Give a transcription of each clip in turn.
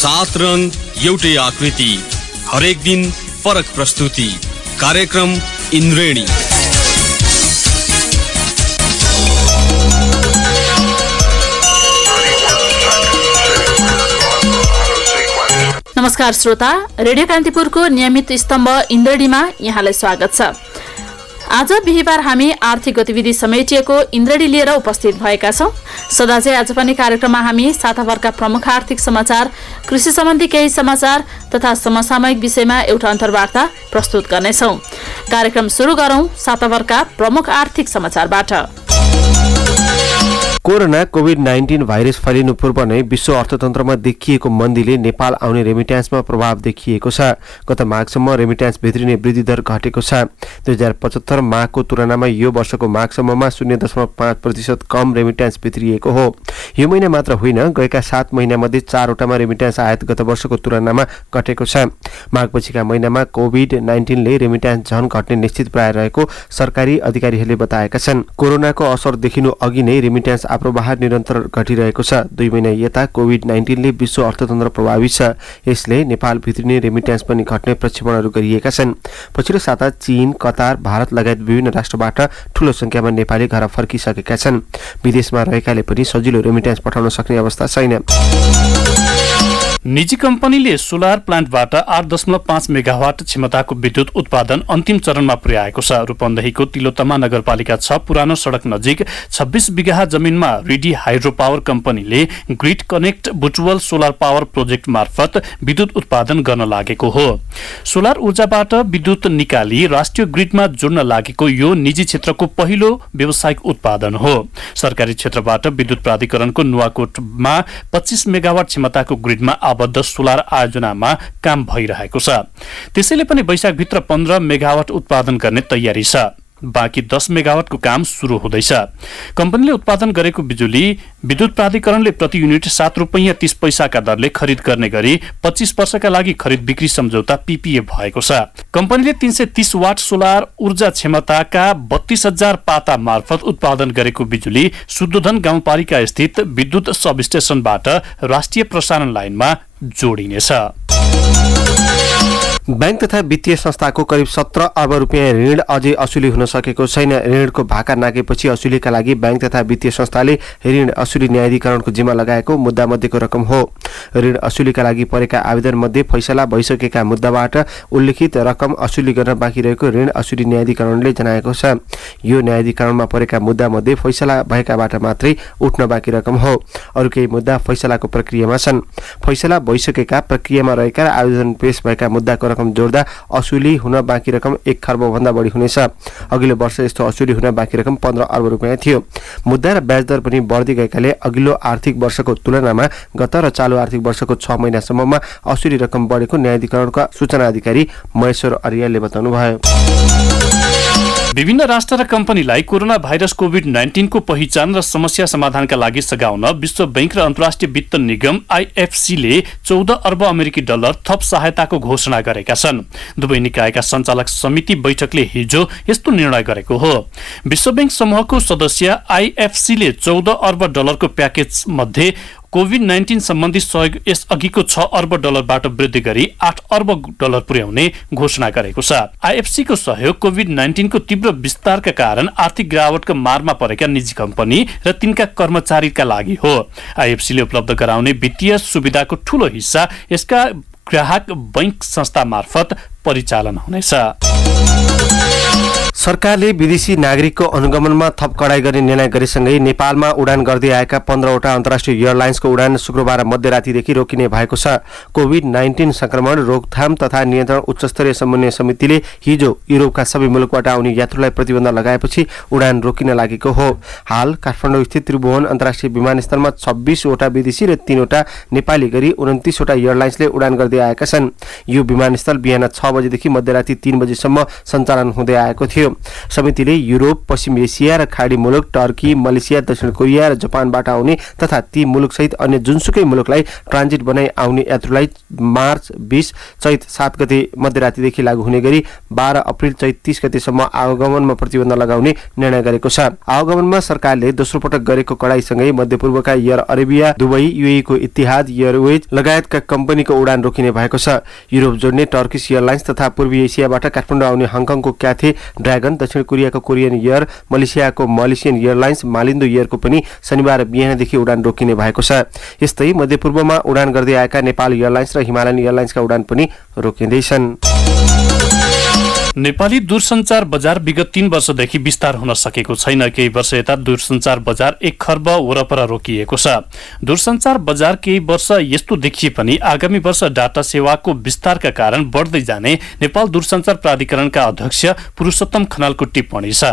सात रंग एउटै आकृति, हरेक दिन फरक प्रस्तुति। कार्यक्रम इन्द्रेणी। नमस्कार श्रोता, रेडियो कान्तिपुरको नियमित स्तम्भ इन्द्रेणीमा यहाँलाई स्वागत छ। आज बिहीबार हामी आर्थिक गतिविधि समेटिएको इन्द्रेणी लिएर उपस्थित भएका छौं। सदाझै आज पनि कार्यक्रममा हामी साताभरका प्रमुख आर्थिक समाचार, कृषि सम्बन्धी केही समाचार तथा समसामयिक विषयमा एउटा अन्तर्वार्ता प्रस्तुत गर्नेछौं। कार्यक्रम सुरु गरौं साताभरका प्रमुख आर्थिक समाचारबाट। कोरोना कोभिड-19 भाइरस फैलिनु पूर्व नै विश्व अर्थतन्त्रमा देखिएको मन्दीले नेपाल आउने रेमिट्यान्समा प्रभाव देखिएको छ। गत माघसम्म रेमिट्यान्स भित्रिने वृद्धि दर घटेको छ। 2075 माघको तुलनामा यो वर्षको माघसम्ममा 0.5% कम रेमिट्यान्स भित्रिएको हो। यो महिना मात्र होइन, गएका 7 महिनामध्ये 4 वटामा रेमिट्यान्स आयात गत वर्षको तुलनामा घटेको छ। माघपछिका महिनामा कोभिड-19ले रेमिट्यान्स झन घट्ने निश्चित प्राय रहेको सरकारी अधिकारीहरूले बताएका छन्। कोरोनाको असर देखिनु अघि नै रेमिट्यान्स आप्रवाह निरन्तर घटिरहेको छ। 2 महिना यता कोभिड-19ले विश्व अर्थतन्त्र प्रभावित छ। यसले नेपाल भित्रिने रेमिट्यान्स पनि घट्ने प्रक्षेपणहरू गरिएका छन्। पछिल्लो साता चीन, कतार, भारत लगायत विभिन्न राष्ट्रबाट ठूलो संख्यामा नेपाली घर फर्किसकेका छन्। विदेशमा रहेकाले पनि सजिलो रेमिट्यान्स पठाउन सक्ने अवस्था छैन। निजी कम्पनीले सोलर प्लान्टबाट 8.5 मेगावाट क्षमताको विद्युत उत्पादन अन्तिम चरणमा पुर्याएको छ। रूपन्देहीको तिलोत्तमा नगरपालिका 6 पुरानो सडक नजिक 26 बिघा जमिनमा रिडी हाइड्रो पावर कम्पनीले grid connect Butwal solar power project मार्फत विद्युत उत्पादन गर्न लागेको हो। सोलर ऊर्जाबाट विद्युत निकाली राष्ट्रिय ग्रिडमा जोड्न लागेको यो निजी क्षेत्रको पहिलो व्यावसायिक उत्पादन हो। सरकारी क्षेत्रबाट विद्युत प्राधिकरणको नुवाकोटमा 25 मेगावाट क्षमताको ग्रिडमा आबद्ध सोलर आयोजनामा काम भइरहेको छ। त्यसैले पनि वैशाखभित्र 15 मेगावाट उत्पादन गर्ने तयारी छ। बाँकी 10 मेगावाटको काम सुरु हुँदैछ। कम्पनीले उत्पादन गरेको बिजुली विद्युत प्राधिकरणले प्रति युनिट 7 रुपैयाँ 30 पैसाका दरले खरिद गर्ने गरी 25 वर्षका लागि खरिद बिक्री सम्झौता पीपीए भएको छ। कम्पनीले 330 वाट सोलर ऊर्जा क्षमताका 32,000 पाता मार्फत उत्पादन गरेको बिजुली शुद्धोधन गाउँपालिका स्थित विद्युत सब स्टेशनबाट राष्ट्रिय प्रसारण लाइनमा जोडिनेछ। बैंक तथा वित्तीय संस्थाको करिब 17 अर्ब रुपियाँ ऋण अझै असुली हुन सकेको छैन। ऋणको भाका नागेपछि असुलीका लागि बैंक तथा वित्तीय संस्थाले ऋण असुली न्यायाधिकरणको जिम्मा लगाएको मुद्दामध्येको रकम हो। ऋण असुलीका लागि परेका आवेदनमध्ये फैसला भइसकेका मुद्दाबाट उल्लेखित रकम असुली गर्न बाँकी रहेको ऋण असुली न्यायाधिकरणले जनाएको छ। यो न्यायाधिकरणमा परेका मुद्दामध्ये फैसला भएकाबाट मात्रै उठ्न बाँकी रकम हो। अरू केही मुद्दा फैसलाको प्रक्रियामा छन्। फैसला भइसकेका प्रक्रियामा रहेका आवेदन पेश भएका मुद्दाको रकम जोड्दा असुली हुन बाँकी रकम 1 खर्ब भन्दा बढी हुनेछ। अघिल्लो वर्ष यस्तो असुली हुन बाँकी रकम 15 अर्ब रुपियाँ थियो। मुद्दा र ब्याज दर पनि बढ्दै गएकाले अघिल्लो आर्थिक वर्षको तुलनामा गत र चालु आर्थिक वर्षको 6 महिनासम्ममा असुली रकम बढेको न्यायाधिकरणका सूचना अधिकारी महेश्वर अर्यालले बताउनुभयो। विभिन्न राष्ट्र र कम्पनीलाई कोरोना भाइरस कोभिड-19 को पहिचान र समस्या समाधानका लागि सघाउन विश्व बैंक र अन्तर्राष्ट्रिय वित्त निगम IFCले 14 अर्ब अमेरिकी डलर थप सहायताको घोषणा गरेका छन्। दुवै निकायका सञ्चालक समिति बैठकले हिजो यस्तो निर्णय गरेको हो। विश्व बैंक समूहको सदस्य IFCले 14 अर्ब डलरको प्याकेज मध्ये कोभिड-19 सम्बन्धी सहयोग यस अघिको 6 अर्ब डलरबाट वृद्धि गरी 8 अर्ब डलर पुर्याउने घोषणा गरेको छ। IFC को सहयोग कोभिड-19 को तीव्र विस्तारका कारण आर्थिक गिरावटको मारमा परेका निजी कम्पनी र तिनका कर्मचारीका लागि हो। IFCले उपलब्ध गराउने वित्तीय सुविधाको ठूलो हिस्सा यसका ग्राहक बैंक संस्था मार्फत परिचालन हुनेछ। सरकारले विदेशी नागरिकको अनुगमनमा थप कडाई गर्ने निर्णय गरेसँगै नेपालमा उडान गर्दै आएका 15 वटा अन्तर्राष्ट्रिय एयरलाइन्सको उडान शुक्रबार मध्यरातीदेखि रोकिने भएको छ। कोभिड-19 संक्रमण रोकथाम तथा नियन्त्रण उच्चस्तरीय समन्वय समितिले हिजो युरोपका सबै मुलुकबाट आउने यात्रुलाई प्रतिबन्ध लगाएपछि उडान रोकिन लागेको हो। हाल काठमाडौँ स्थित त्रिभुवन अन्तर्राष्ट्रिय विमानस्थलमा 26 वटा विदेशी र 3 वटा नेपाली गरी 29 वटा एयरलाइन्सले उडान गर्दै आएका छन्। यो विमानस्थल बिहान 6 बजेदेखि मध्यराती 3 बजेसम्म सञ्चालन हुँदै आएको थियो। थियो। समितिले युरोप, पश्चिम एसिया र खाडी मुलुक टर्की, मलेसिया, दक्षिण कोरिया र जापानबाट आउने तथा ती मुलुकसहित अन्य जुनसुकै मुलुकलाई ट्रान्जिट बनाई आउने यात्रुलाई मार्च 20 चैत 7 गते मध्यरातिदेखि लागू हुने गरी 12 अप्रिल चैत 30 गतेसम्म आवागमनमा प्रतिबन्ध लगाउने निर्णय गरेको छ। आवागमनमा सरकारले दोस्रो पटक गरेको कडाईसँगै मध्यपूर्वका एयर अरेबिया, दुबई, यूएई को इतिहाद एयरवेज लगायतका कम्पनीको उडान रोकिने भएको छ। युरोप जोड्ने टर्किश एयरलाइन्स तथा पूर्वी एसियाबाट काठमाडौँ आउने हङकङको क्याथे ड्रागन, दक्षिण कोरियाको कोरियन एयर, मलेसियाको मलेसियन एयरलाइन्स, मालिन्दो एयरको पनि शनिबार बिहानदेखि उडान रोकिने भएको छ। यस्तै मध्यपूर्वमा उडान गर्दै आएका नेपाल एयरलाइन्स र हिमालयन एयरलाइन्सका उडान पनि रोकिँदैछन्। नेपाली दूरसञ्चार बजार विगत 3 वर्षदेखि विस्तार हुन सकेको छैन। केही वर्ष यता दूरसञ्चार बजार 1 खर्ब वरपर रोकिएको छ। दूरसञ्चार बजार केही वर्ष यस्तो देखिए पनि आगामी वर्ष डाटा सेवाको विस्तारका कारण बढ्दै जाने नेपाल दूरसञ्चार प्राधिकरणका अध्यक्ष पुरुषोत्तम खनालको टिप्पणी छ।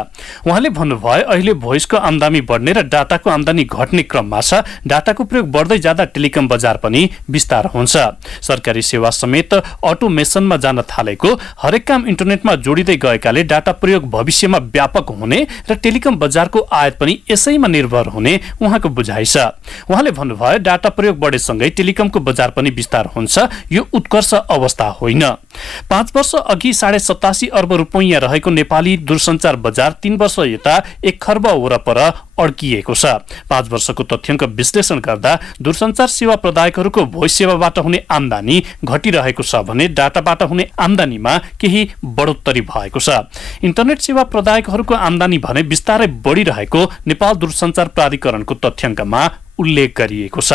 उहाँले भन्नुभयो, अहिले भोइसको आमदानी बढ्ने र डाटाको आमदानी घट्ने क्रममा छ। डाटाको प्रयोग बढ्दै जाँदा टेलिकम बजार पनि विस्तार हुन्छ। सरकारी सेवा समेत अटोमेसनमा जान थालेको, हरेक काम इन्टरनेट जोडिँदै गएकाले डाटा प्रयोग भविष्यमा व्यापक हुने र टेलिकम बजारको आयात पनि यसैमा निर्भर हुने उहाँको बुझाइ छ। उहाँले भन्नुभयो, डाटा प्रयोग बढेसँगै टेलिकमको बजार पनि विस्तार हुन्छ। यो उत्कर्ष अवस्था होइन। 5 वर्ष अघि 87.5 अर्ब रुपैयाँ रहेको नेपाली दूरसञ्चार बजार 3 वर्ष यता 1 खर्ब वरपर अड्किएको छ। 5 वर्षको तथ्याङ्क विश्लेषण गर्दा दूरसञ्चार सेवा प्रदायकहरूको भोइस सेवाबाट हुने आमदानी घटिरहेको छ भने डाटाबाट हुने आमदानीमा केही बढोत्तरी भएको छ। इन्टरनेट सेवा प्रदायकहरूको आमदानी भने बिस्तारै बढिरहेको नेपाल दूरसञ्चार प्राधिकरणको तथ्याङ्कमा उल्लेख गरिएको छ।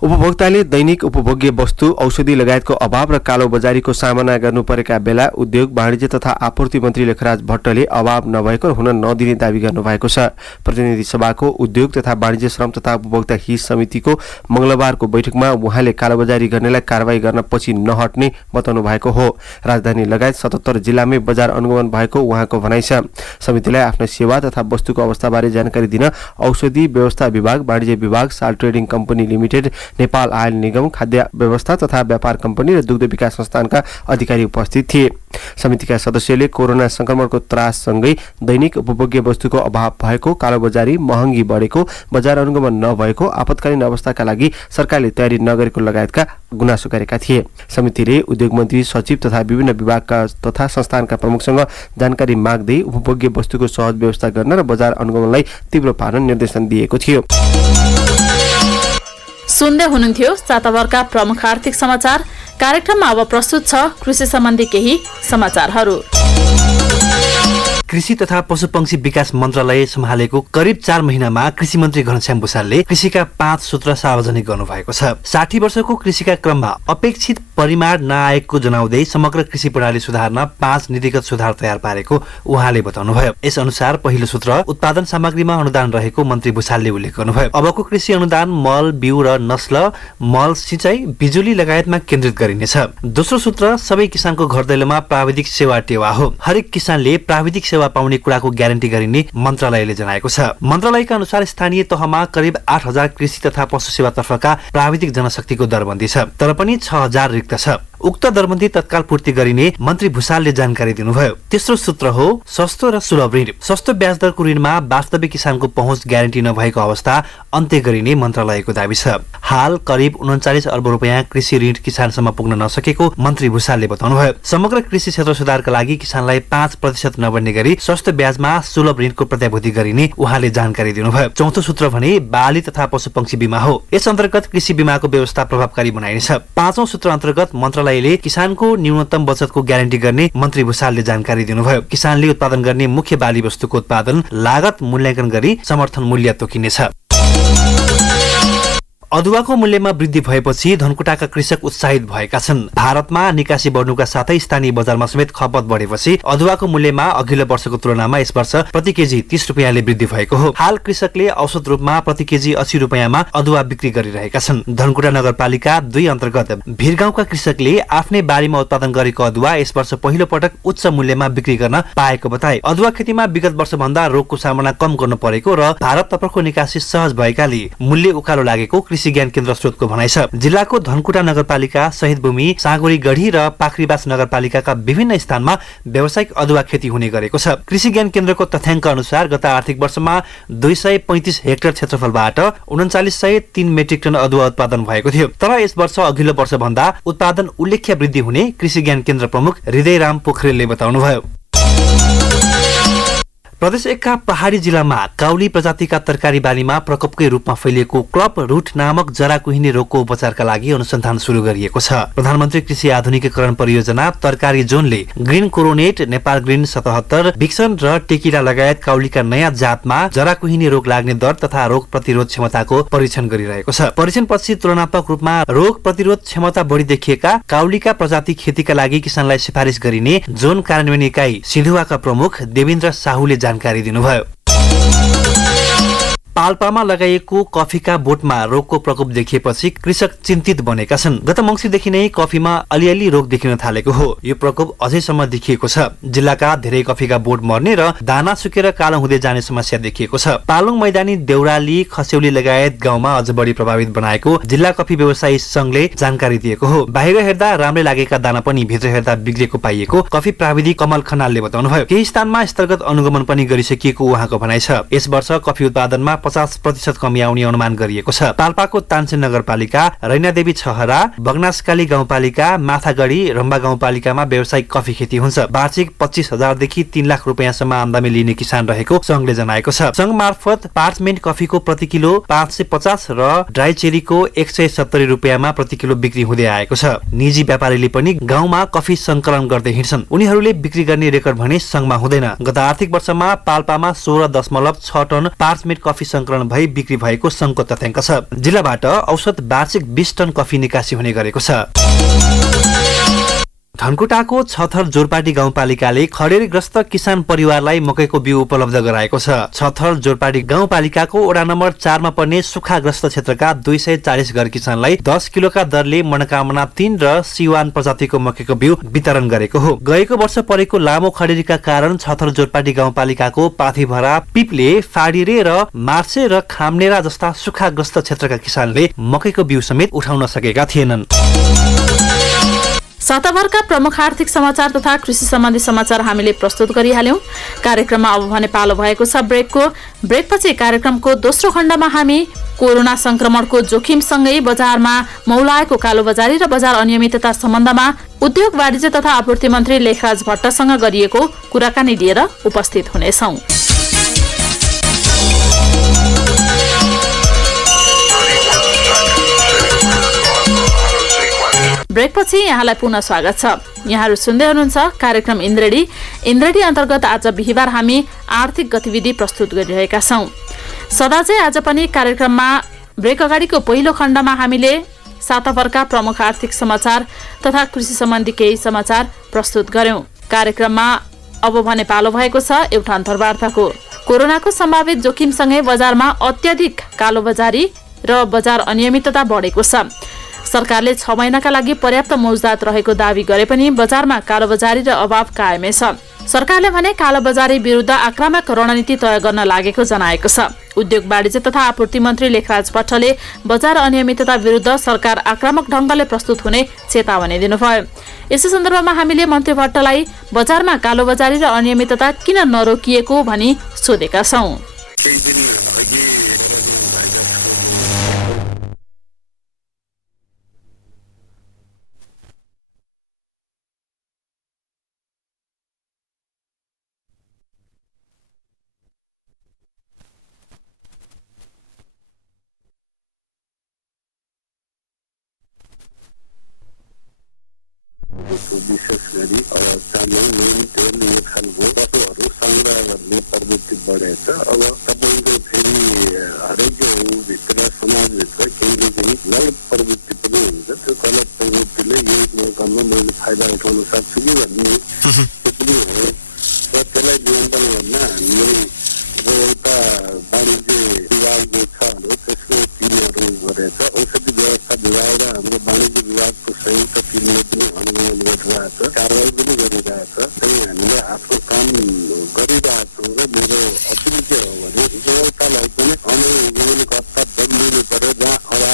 उपभोक्ताले दैनिक उपभोग्य वस्तु, औषधि लगायतको अभाव र कालो बजारीको सामना गर्नु परेका बेला उद्योग, वाणिज्य तथा आपूर्ति मन्त्री लेखराज भट्टले अभाव नभएको हुन नदिने दावी गर्नुभएको छ। प्रतिनिधि सभाको उद्योग तथा वाणिज्य, श्रम तथा उपभोक्ता हित समितिको मंगलबारको बैठकमा उहाँले कालोबजारी गर्नेलाई कारवाही गर्न पछि नहट्ने बताउनु भएको हो। राजधानी लगायत 77 जिल्लामै बजार अनुगमन भएको उहाँको भनाइ छ। समितिलाई आफ्नो सेवा तथा वस्तुको अवस्थाबारे जानकारी दिन औषधि व्यवस्था विभाग, वाणिज्य विभाग, साल trading company limited, Nepal oil निगम, खाद्य व्यवस्था तथा व्यापार कम्पनी र दुग्ध विकास संस्थानका अधिकारी उपस्थित थिए। समितिका सदस्यले कोरोना संक्रमणको त्राससँगै दैनिक उपभोग्य वस्तुको अभाव भएको, कालोबजारी, महँगी बढेको, बजार अनुगमन नभएको, आपतकालीन अवस्थाका लागि सरकारले तयारी नगरेको लगायतका गुनासो गरेका थिए। समितिले उद्योग मन्त्री, सचिव तथा विभिन्न विभागका तथा संस्थानका प्रमुखसँग जानकारी माग्दै उपभोग्य वस्तुको सहज व्यवस्था गर्न र बजार अनुगमनलाई तीव्र पार्न निर्देशन दिएको थियो। सुन्दै हुनुहुन्थ्यो साताभरका प्रमुख आर्थिक समाचार। कार्यक्रममा अब प्रस्तुत छ कृषि सम्बन्धी केही समाचारहरू। कृषि तथा पशुपक्षी विकास मन्त्रालय सम्हालेको करिब 4 महिनामा कृषि मन्त्री घनश्याम भुसालले कृषिका 5 सूत्र सार्वजनिक गर्नुभएको छ। 60 वर्षको कृषिका क्रममा अपेक्षित परिमाण नआएको जनाउँदै समग्र कृषि प्रणाली सुधार्न 5 नीतिगत सुधार तयार पारेको उहाँले बताउनुभयो। यस अनुसार पहिलो सूत्र उत्पादन सामग्रीमा अनुदान रहेको मन्त्री भुसालले उल्लेख गर्नुभयो। अबको कृषि अनुदान मल, बिउ र नस्ल, मल, सिँचाइ, बिजुली लगायतमा केन्द्रित गरिनेछ। दोस्रो सूत्र सबै किसानको घर दैलोमा प्राविधिक सेवा टेवा हो। हरेक किसानले प्राविधिक सेवा पाउने कुराको ग्यारेन्टी गरिने मन्त्रालयले जनाएको छ। मन्त्रालयका अनुसार स्थानीय तहमा करिब 8000 कृषि तथा पशु सेवातर्फका प्राविधिक जनशक्तिको दरबन्दी छ, तर पनि 6000 रिक्त छ। उक्त दरबन्दी तत्काल पूर्ति गरिने मन्त्री भुसालले जानकारी दिनुभयो। तेस्रो सूत्र हो सस्तो र सुलभ ऋण। सस्तो ब्याज दरको ऋणमा वास्तविक किसानको पहुँच ग्यारेन्टी नभएको अवस्था अन्त्य गरिने मन्त्रालयको दाबी छ। हाल करिब 39 अर्ब रुपैयाँ कृषि ऋण किसानसम्म पुग्न नसकेको मन्त्री भुसालले बताउनुभयो। समग्र कृषि क्षेत्र सुधारका लागि किसानलाई 5% नबढ्ने गरी सस्तो ब्याजमा सुलभ ऋणको प्रत्याभूति गरिने उहाँले जानकारी दिनुभयो। चौथो सूत्र भने बाली तथा पशुपक्षी बीमा हो। यस अन्तर्गत कृषि बीमाको व्यवस्था प्रभावकारी बनाइनेछ। पाँचौं सूत्र अन्तर्गत मन्त्रालयले किसानको न्यूनतम बचतको ग्यारेन्टी गर्ने मन्त्री भुसालले जानकारी दिनुभयो। किसानले उत्पादन गर्ने मुख्य बाली वस्तुको उत्पादन लागत मूल्याङ्कन गरी समर्थन मूल्य तोकिनेछ। अदुवाको मूल्यमा वृद्धि भएपछि धनकुटाका कृषक उत्साहित भएका छन्। भारतमा निकासी बढ्नुका साथै स्थानीय बजारमा समेत खपत बढेपछि अदुवाको मूल्यमा अघिल्लो वर्षको तुलनामा यस वर्ष प्रति केजी 30 रुपैयाँले वृद्धि भएको हो। हाल कृषकले औसत रूपमा प्रति केजी 80 रुपैयाँमा अदुवा बिक्री गरिरहेका छन्। धनकुटा नगरपालिका 2 अन्तर्गत भिरगाउँका कृषकले आफ्नै बारीमा उत्पादन गरेको अदुवा यस वर्ष पहिलो पटक उच्च मूल्यमा बिक्री गर्न पाएको बताए। अदुवा खेतीमा विगत वर्षभन्दा रोगको सामना कम गर्नु परेको र भारततर्फको निकासी सहज भएकाले मूल्य उकालो लागेको कृषि ज्ञान केन्द्र स्रोतको भनाइ छ। जिल्लाको धनकुटा नगरपालिका, शहीद भूमि, साँगुरी गढी र पाखरीबास नगरपालिकाका विभिन्न स्थानमा व्यावसायिक अदुवा खेती हुने गरेको छ। कृषि ज्ञान केन्द्रको तथ्याङ्क अनुसार गत आर्थिक वर्षमा 235 हेक्टर क्षेत्रफलबाट 3903 मेट्रिक टन अदुवा उत्पादन भएको थियो। तर यस वर्ष अघिल्लो वर्ष भन्दा उत्पादन उल्लेख्य वृद्धि हुने कृषि ज्ञान केन्द्र प्रमुख हृदयराम पोखरेलले बताउनुभयो। प्रदेश 1 का पहाडी जिल्लामा काउली प्रजातिका तरकारी बालीमा प्रकोपकै रूपमा फैलिएको क्लप रूट नामक जरा कुहिने रोगको उपचारका लागि अनुसन्धान सुरु गरिएको छ। प्रधानमन्त्री कृषि आधुनिकीकरण परियोजना तरकारी जोनले ग्रीन कोरोनेट, नेपाल ग्रीन 77, विक्सन र टेकिला लगायत काउलीका नयाँ जातमा जरा कुहिने रोग लाग्ने दर तथा रोग प्रतिरोध क्षमताको परीक्षण गरिरहेको छ। परीक्षणपछि तुलनात्मक रूपमा रोग प्रतिरोध क्षमता बढी देखिएका काउलीका प्रजाति खेतीका लागि किसानलाई सिफारिस गरिने जोन कार्यान्वयन इकाइ सिन्धुवाका प्रमुख देवेन्द्र साहुले जानकारी दिनुभयो। पाल्पामा लगाइएको कफीका बोटमा रोगको प्रकोप देखिएपछि कृषक चिन्तित बनेका छन्। गत मङ्सिरदेखि नै कफीमा अलिअलि रोग देखिन थालेको हो। यो प्रकोप अझैसम्म देखिएको छ। जिल्लाका धेरै कफीका बोट मर्ने र दाना सुकेर कालो हुँदै जाने समस्या देखिएको छ। पालुङ मैदानी, देउराली, खस्यौली लगायत गाउँमा अझ बढी प्रभावित बनाएको जिल्ला कफी व्यवसायी संघले जानकारी दिएको हो। बाहिर हेर्दा राम्रै लागेका दाना पनि भित्र हेर्दा बिग्रेको पाइएको कफी प्राविधिक कमल खनालले बताउनुभयो। केही स्थानमा स्तरगत अनुगमन पनि गरिसकिएको उहाँको भनाइ छ। यस वर्ष कफी उत्पादनमा 50% कमी आउने अनुमान गरिएको छ। पाल्पाको तानसेन नगरपालिका, रैनादेवी छहरा, बगनासकाली गाउँपालिका, माथागढी, रम्बा गाउँपालिकामा व्यावसायिक कफी खेती हुन्छ। वार्षिक 25,000 देखि 3 लाख रुपियाँसम्म आमदानी लिने किसान रहेको संघले जनाएको छ। संघ मार्फत पार्चमेन्ट कफीको प्रति किलो 550 र ड्राई चेरीको 170 रुपियाँमा प्रति किलो बिक्री हुँदै आएको छ। निजी व्यापारीले पनि गाउँमा कफी संकलन गर्दै हिँड्छन्। उनीहरूले बिक्री गर्ने रेकर्ड भने संघमा हुँदैन। गत आर्थिक वर्षमा पाल्पामा 16.6 टन पार्चमेन्ट कफी संकलन भई बिक्री भएको संघको तथ्याङ्क छ। जिल्लाबाट औसत वार्षिक 20 टन कफी निकासी हुने गरेको छ। धनकुटाको छथर जोरपाटी गाउँपालिकाले खडेरीग्रस्त किसान परिवारलाई मकैको बिउ उपलब्ध गराएको छ। छथर जोरपाटी गाउँपालिकाको वडा नम्बर 4 मा पर्ने सुखाग्रस्त क्षेत्रका 240 घर किसानलाई 10 किलोका दरले मनोकामना 3 र सिवान प्रजातिको मकैको बिउ वितरण गरेको हो। गएको वर्ष परेको लामो खडेरीका कारण छथर जोरपाटी गाउँपालिकाको पाथीभरा, पिप्ले, फाडिरे र मार्से र खामनेरा जस्ता सुखाग्रस्त क्षेत्रका किसानले मकैको बिउ समेत उठाउन सकेका थिएनन्। साताभरका प्रमुख आर्थिक समाचार तथा कृषि सम्बन्धी समाचार हामीले प्रस्तुत गरिहाल्यौं। कार्यक्रममा अब भने पालो भएको छ ब्रेकपछि कार्यक्रमको दोस्रो खण्डमा हामी कोरोना संक्रमणको जोखिमसँगै बजारमा मौलाएको कालोबजारी र बजार अनियमितता सम्बन्धमा उद्योग वाणिज्य तथा आपूर्ति मन्त्री लेखराज भट्टसँग गरिएको कुराकानी लिएर उपस्थित हुनेछौं। ब्रेकपछि यहाँलाई पुनः स्वागत छ। यहाँहरू सुन्दै हुनुहुन्छ कार्यक्रम इन्द्रेडी अन्तर्गत आज बिहिबार हामी आर्थिक गतिविधि प्रस्तुत गरिरहेका छौं। सदा चाहिँ आज पनि कार्यक्रममा ब्रेक अगाडिको पहिलो खण्डमा हामीले साताभरका प्रमुख आर्थिक समाचार तथा कृषि सम्बन्धी केही समाचार प्रस्तुत गर्यौं। कार्यक्रममा अब भने पालो भएको छ एउटा अन्तर्वार्ताको। कोरोनाको सम्भावित जोखिमसँगै बजारमा अत्याधिक कालोबजारी र बजार अनियमितता बढेको छ। सरकारले 6 महिनाका लागि पर्याप्त मौजदात रहेको दावी गरे पनि बजारमा कालोबजारी र अभाव कायमै छ। सरकारले भने कालोबजारी विरुद्ध आक्रामक रणनीति तय गर्न लागेको जनाएको छ। उद्योग वाणिज्य तथा आपूर्ति मन्त्री लेखराज भट्टले बजार अनियमितता विरुद्ध सरकार आक्रामक ढंगले प्रस्तुत हुने चेतावनी दिनुभयो। यसै सन्दर्भमा हामीले मन्त्री भट्टलाई बजारमा कालोबजारी र अनियमितता किन नरोकिएको भनी सोधेका छौं। विशेष गरी चामल, नुन, तेल यो खालको वस्तुहरू सङ्ग्रह गर्ने प्रवृत्ति बढेछ। अब तपाईँको फेरि हरेक भित्र समाजभित्र केही न केही गलत प्रवृत्ति पनि हुन्छ। त्यो गलत प्रवृत्तिले यो मौकामा मैले फाइदा उठाउन सक्छु कि भन्ने त्यो पनि हो र त्यसलाई नियन्त्रण गर्न हामीले एउटा वाणिज्य विभाग जो छ त्यसको टिमहरू गरेछ। औषधि व्यवस्था विभाग र हाम्रो वाणिज्य विभागको संयुक्त टिमले पनि अनुगमन गरिरहेछ, कारवाही पनि गरिरहेछ। त्यही हामीले आफ्नो काम गरिरहेछौँ र मेरो अपिल के हो भने उपभोक्तालाई पनि अनुगमनकर्ता बदलिनु पर्यो। जहाँ अभाव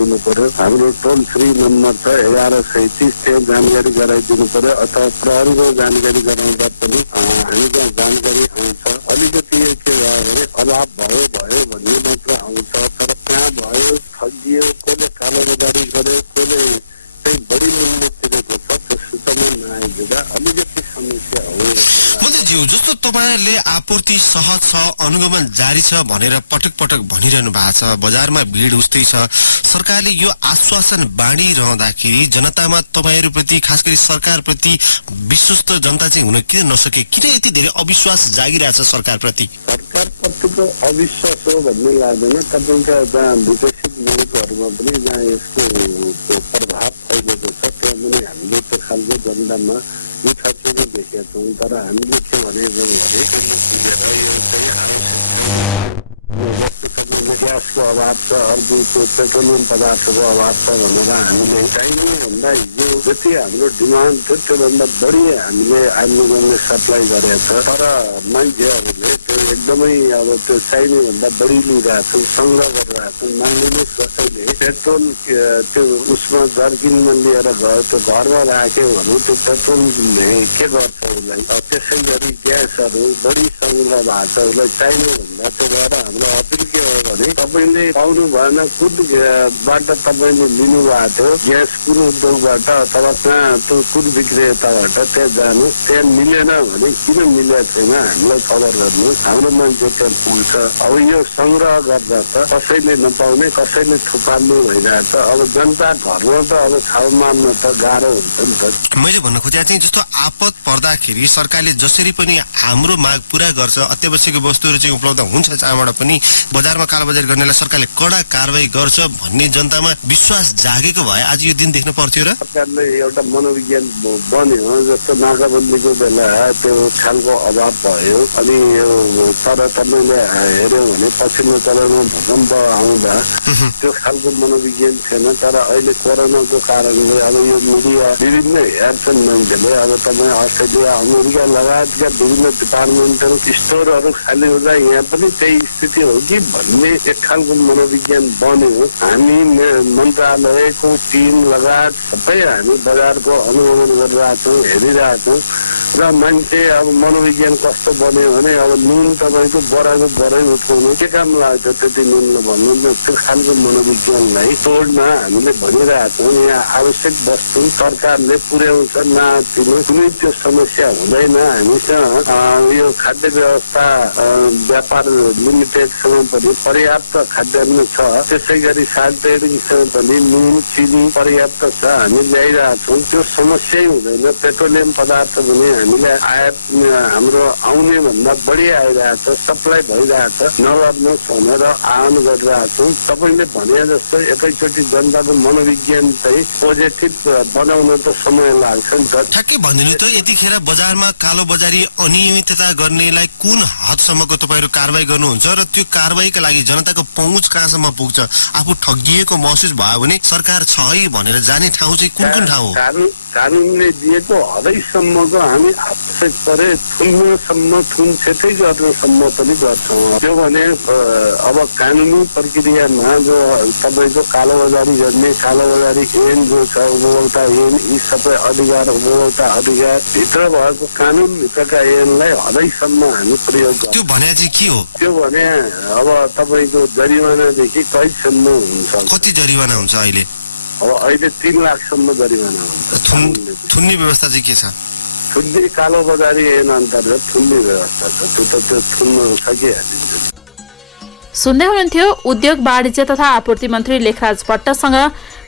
गराइदिनु पर्यो। हाम्रो टोल फ्री नम्बर छ 1137, त्यहाँ जानकारी गराइदिनु पर्यो अथवा प्रहरीको जानकारी गराउँदा पनि हामी त्यहाँ जानकारी आउँछ। अलिकति के भयो भने अभाव भयो भन्ने मात्र आउँछ, तर कहाँ भयो, ठगियो, कसले कालोबजारी गर्यो, कसले चाहिँ बढी मूल्य तिरेको छ, त्यो सूचना नआइदिँदा अलिकति समस्या हो। मन्त्रीज्यू, जस्तो तपाईँहरूले आपूर्ति सहज छ, अनुगमन जारी छ भनेर पटक पटक भनिरहनु भएको छ, बजारमा भिड उस्तै छ, सरकारले यो आश्वासन बाँडिरहँदाखेरि जनतामा तपाईँहरूप्रति, खास गरी सरकारप्रति विश्वस्त जनता चाहिँ हुन किन नसके? किन यति धेरै अविश्वास जागिरहेछ सरकारप्रति? सरकारप्रतिको अविश्वास हो भन्ने लाग्दैन। तपाईँका जहाँ विकसित मुलुकहरूमा पनि जहाँ यसको प्रभाव फैलेको छ त्यहाँ पनि हामीले त्यो खालको जनतामा मिठाचुरो देखेका छौँ। तर हामीले के भनेको भने यो चाहिँ ग्यासको अभाव छ, अर्को पेट्रोलियम पदार्थको अभाव छ भनेर हामीले चाहिने भन्दा हिजो जति हाम्रो डिमान्ड थियो त्योभन्दा बढी हामीले आन्दोलनले सप्लाई गरेका छ। तर मान्छेहरूले त्यो एकदमै अब त्यो चाहिने भन्दा बढी लिइरहेको छन्, सङ्ग्रह गरिरहेको छन्। मानिलिनुहोस् कसैले पेट्रोल त्यो उसमा जर्किनमा लिएर गयो, त्यो घरमा राख्यो भने त्यो पेट्रोलले के गर्छ उसलाई। त्यसै गरी ग्यासहरू बढी सङ्ग्रह भएको छ, उसलाई चाहिने भन्दा त्यो भएर हाम्रो अपिल के हो भने तपाईँले पाउनु भएन, कुदबाट तपाईँले लिनुभएको थियो ग्यास कुन उद्योगबाट अथवा कहाँ त्यो कुन विक्रेताबाट त्यहाँ जानु, त्यहाँ मिलेन भने किन मिलेको छैन हामीलाई खबर गर्नु, हाम्रो मान्छे त्यहाँ पुग्छ। अब यो सङ्ग्रह गर्दा त कसैले नपाउने, कसैले थुपार्नु भइरहेको छ। अब जनता घरमा त अब छाउ मार्न त गाह्रो हुन्छ नि त। मैले भन्न खोजेको चाहिँ जस्तो आपत पर्दाखेरि सरकारले जसरी पनि हाम्रो माग पूरा गर्छ, अत्यावश्यक वस्तुहरू चाहिँ उपलब्ध हुन्छ जहाँबाट पनि, बजारमा कालोबजारी गर्नेलाई सरकारले कडा कारवाही गर्छ भन्ने जनतामा विश्वास जागेको भए आज यो दिन देख्न पर्थ्यो र? सरकारले एउटा मनोविज्ञान बन्यो, जस्तो नाकाबन्दीको बेला त्यो खालको अभाव भयो। अनि तर तपाईँले हेऱ्यो भने पछिल्लो चरणमा भूकम्प आउँदा त्यो खालको मनोविज्ञान थिएन। तर अहिले कोरोनाको कारणले अब यो मिडिया विभिन्न हेर्छन् मान्छेले। अब तपाईँ अस्ट्रेलिया, अमेरिका लगायतका विभिन्न डिपार्टमेन्टल स्टोरहरू खाली हुँदा यहाँ पनि त्यही स्थिति हो कि भन्ने एक खालको मनोविज्ञान बन्यो। हामी मन्त्रालयको टिम लगायत सबै हामी बजारको अनुगमन गरिरहेको छौँ, हेरिरहेको छौँ। र मान्छे अब मनोविज्ञान कस्तो बन्यो भने अब नुन तपाईँको बढाएको बढाइ उठाउनु के काम लाग्छ त्यति नुनले भन्नु, त्यो खालको मनोविज्ञानलाई तोड्न हामीले भनिरहेको छौँ। यहाँ आवश्यक वस्तु सरकारले पुर्याउँछ, नदिनु कुनै त्यो समस्या हुँदैन। हामीसँग यो खाद्य व्यवस्था व्यापार लिमिटेडसँग पनि पर्याप्त खाद्यान्न छ, त्यसै गरी साग डेयरीसँग पनि नुन चिनी पर्याप्त छ, हामी ल्याइरहेको छौँ। त्यो समस्यै हुँदैन। पेट्रोलियम पदार्थ पनि हामीलाई आयात हाम्रो आउने भन्दा बढी आइरहेको छ, सप्लाई भइरहेको छ, नगर्नुहोस् भनेर आह्वान गरिरहेको छौँ। तपाईँले भने जस्तो एकैचोटि जनताको मनोविज्ञान चाहिँ पोजिटिभ बनाउन त समय लाग्छ नि त। ठ्याक्कै भनिदिनु त, यतिखेर बजारमा कालोबजारी अनियमितता गर्नेलाई कुन हदसम्मको तपाईँहरू कारवाही गर्नुहुन्छ र त्यो कारवाहीका लागि जनताको पहुँच कहाँसम्म पुग्छ? आफू ठगिएको महसुस भयो भने सरकार छ है भनेर जाने ठाउँ चाहिँ कुन कुन ठाउँ हो? कानुनले दिएको हदैसम्मको हामी आवश्यक परे थुन छेतै गर्नसम्म पनि गर्छौँ। त्यो भने अब कानुनी प्रक्रियामा जो तपाईँको कालोबजारी गर्ने, कालोबजारी ऐन जो छ, उपभोक्ता ऐन, यी सबै अधिकार उपभोक्ता अधिकार भित्र भएको कानुनभित्रका ऐनलाई हदैसम्म हामी प्रयोग गर्छौँ। त्यो भने चाहिँ के हो? त्यो भने अब तपाईँको जरिवानादेखि कैदसम्म हुन्छ। कति जरिवाना हुन्छ अहिले? अब अहिले 3 लाखसम्म जरिवाना हुन्छ। थुन्ने व्यवस्था चाहिँ के छ? थुन्ने कालोबजारी ऐन अन्तर्गत थुन्ने व्यवस्था छ, त्यो थुन्न सकिहालिन्छ। सुन्दै हुनुहुन्थ्यो उद्योग वाणिज्य तथा आपूर्ति मन्त्री लेखराज भट्टसँग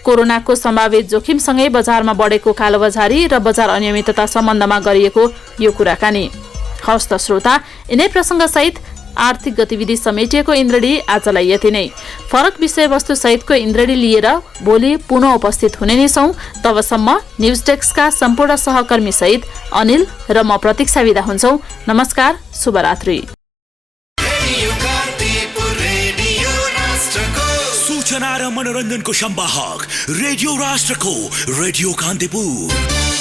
कोरोनाको सम्भावित जोखिमसँगै बजारमा बढेको कालोबजारी र बजार अनियमितता सम्बन्धमा गरिएको यो कुराकानी। हवस् त श्रोता, यिनै प्रसङ्गसहित आर्थिक गतिविधि समेटिएको इन्द्रडी आजलाई यति नै। फरक विषयवस्तु सहितको इन्द्रडी लिएर भोलि पुनः उपस्थित हुने नै छौँ। तबसम्म न्युज डेस्कका सम्पूर्ण सहकर्मी सहित अनिल र म प्रतीक्षा बिदा हुन्छौँ। नमस्कार, शुभरात्रि। सूचना र मनोरञ्जनको सम्वाहक रेडियो राष्ट्रको रेडियो कान्तिपुर।